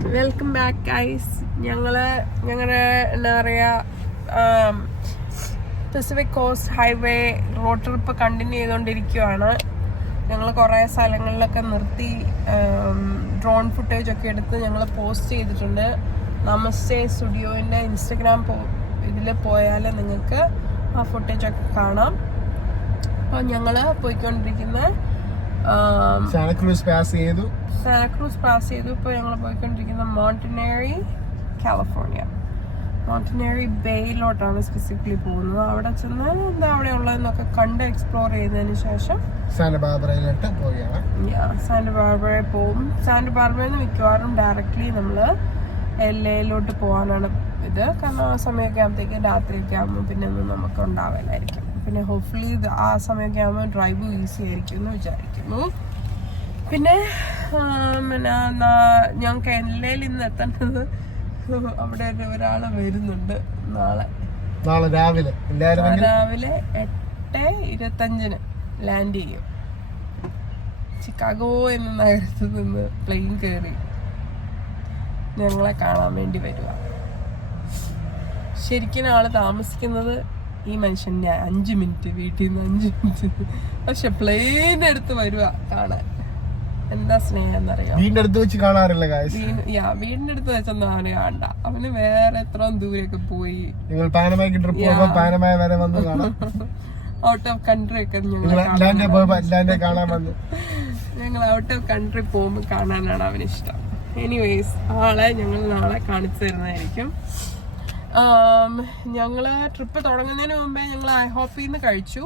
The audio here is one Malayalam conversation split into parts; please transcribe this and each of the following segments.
Welcome back guys. ഞങ്ങളുടെ എന്താ പറയുക Pacific cost highway road trip continue ചെയ്തുകൊണ്ടിരിക്കുകയാണ്. ഞങ്ങൾ കുറേ സ്ഥലങ്ങളിലൊക്കെ നിർത്തി ഡ്രോൺ ഫുട്ടേജൊക്കെ എടുത്ത് ഞങ്ങൾ പോസ്റ്റ് ചെയ്തിട്ടുണ്ട്. നമസ്തേ സ്റ്റുഡിയോൻ്റെ ഇൻസ്റ്റഗ്രാം ഇതിൽ പോയാൽ നിങ്ങൾക്ക് ആ ഫുട്ടേജൊക്കെ കാണാം. അപ്പോൾ ഞങ്ങൾ പോയിക്കൊണ്ടിരിക്കുന്ന സാന്റാക്രൂസ് പാസ് ചെയ്തു. ഇപ്പോൾ ഞങ്ങൾ പോയിക്കൊണ്ടിരിക്കുന്ന മോണ്ടനറി കാലിഫോർണിയ, മോണ്ടനറി ബേയിലോട്ടാണ് സ്പെസിഫിക്കലി പോകുന്നത്. അവിടെ ചെന്ന് എന്താ അവിടെ ഉള്ളതെന്നൊക്കെ കണ്ട് എക്സ്പ്ലോർ ചെയ്തതിന് ശേഷം സാന്റ ബാർബറയിലോട്ട് പോവുകയാണ്. സാന്റ ബാർബറയിൽ പോകും. സാന്റ ബാർബറയിൽ നിന്ന് മിക്കവാറും ഡയറക്റ്റ്ലി നമ്മൾ LAയിലോട്ട് പോകാനാണ് ഇത്. കാരണം ആ സമയമൊക്കെ ആകുമ്പോഴത്തേക്ക് രാത്രിയൊക്കെ ആകുമ്പോൾ പിന്നെ ഒന്നും നമുക്ക് ഉണ്ടാവില്ലായിരിക്കും. പിന്നെ ഹോപ്പ്ഫുള്ളി ആ സമയമൊക്കെ ആകുമ്പോൾ ഡ്രൈവ് ഈസി ആയിരിക്കും എന്ന് വിചാരിക്കുന്നു. പിന്നെ ഞങ്ങൾക്ക് LAയിൽ ഇന്ന് എത്തേണ്ടത് അവിടെ ഒരാൾ വരുന്നുണ്ട്. നാളെ രാവിലെ 8:25 ലാൻഡ് ചെയ്യും. ചിക്കാഗോ എന്ന നഗരത്തിൽ നിന്ന് പ്ലെയിൻ കയറി ഞങ്ങളെ കാണാൻ വേണ്ടി വരിക. ശരിക്കും ആള് താമസിക്കുന്നത് ഈ മനുഷ്യന്റെ 5 മിനിറ്റ് വീട്ടിൽ നിന്ന് 5 മിനിറ്റ്, പക്ഷെ പ്ലെയിൻ എടുത്ത് വരുക കാണാൻ. എന്താ സ്നേഹം എന്നറിയാം. വീടിന്റെ അടുത്ത് വെച്ച് കാണാറില്ല. വീടിന്റെ അടുത്ത് വെച്ചൊന്നും അവന് കാണണ്ട. അവന് വേറെ എത്രയും ദൂരെയൊക്കെ പോയി ഔട്ട് ഓഫ് കൺട്രി ഒക്കെ ഞങ്ങൾ ഔട്ട് ഓഫ് കൺട്രി പോകുമ്പോൾ കാണാനാണ് അവന് ഇഷ്ടം. എനിവേസ് ആളെ ഞങ്ങൾ നാളെ കാണിച്ചു തരുന്നതായിരിക്കും. ഞങ്ങള് ട്രിപ്പ് തുടങ്ങുന്നതിന് മുമ്പേ ഞങ്ങൾ ഐഹോപ്പിൽ നിന്ന് കഴിച്ചു.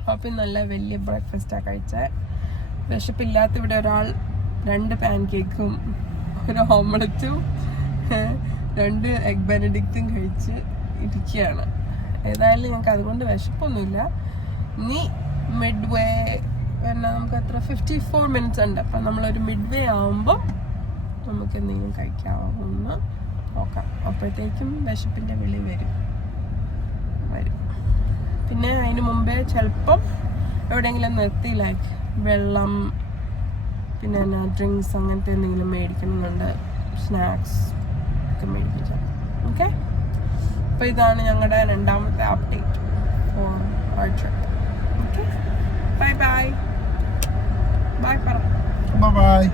ഐഹോപ്പിൽ നല്ല വലിയ ബ്രേക്ക്ഫാസ്റ്റാണ് കഴിച്ചത്. വിശപ്പില്ലാത്ത ഇവിടെ ഒരാൾ 2 പാൻ കേക്കും 1 ഓംലെറ്റും 2 എഗ് ബെനഡിക്റ്റും കഴിച്ച് ഇരിക്കുകയാണ്. ഏതായാലും ഞങ്ങൾക്ക് അതുകൊണ്ട് വിശപ്പൊന്നുമില്ല. ഇനി മിഡ് വേ നമുക്ക് എത്ര 54 മിനിറ്റ്സ് ഉണ്ട്. അപ്പം നമ്മളൊരു മിഡ് വേ ആവുമ്പോൾ നമുക്ക് എന്തെങ്കിലും കഴിക്കാമെന്ന് നോക്കാം. അപ്പോഴത്തേക്കും വിശപ്പിൻ്റെ വിളി വരും. പിന്നെ അതിന് മുമ്പേ ചിലപ്പം എവിടെയെങ്കിലും നിർത്തി ലൈക്ക് വെള്ളം പിന്നെ ഡ്രിങ്ക്സ് അങ്ങനത്തെ എന്തെങ്കിലും മേടിക്കുന്നുണ്ട്, സ്നാക്സ് ഒക്കെ മേടിക്കാം. ഓക്കെ, അപ്പോൾ ഇതാണ് ഞങ്ങളുടെ 2ാമത്തെ update for our trip. Okay, bye പറ. ബൈ.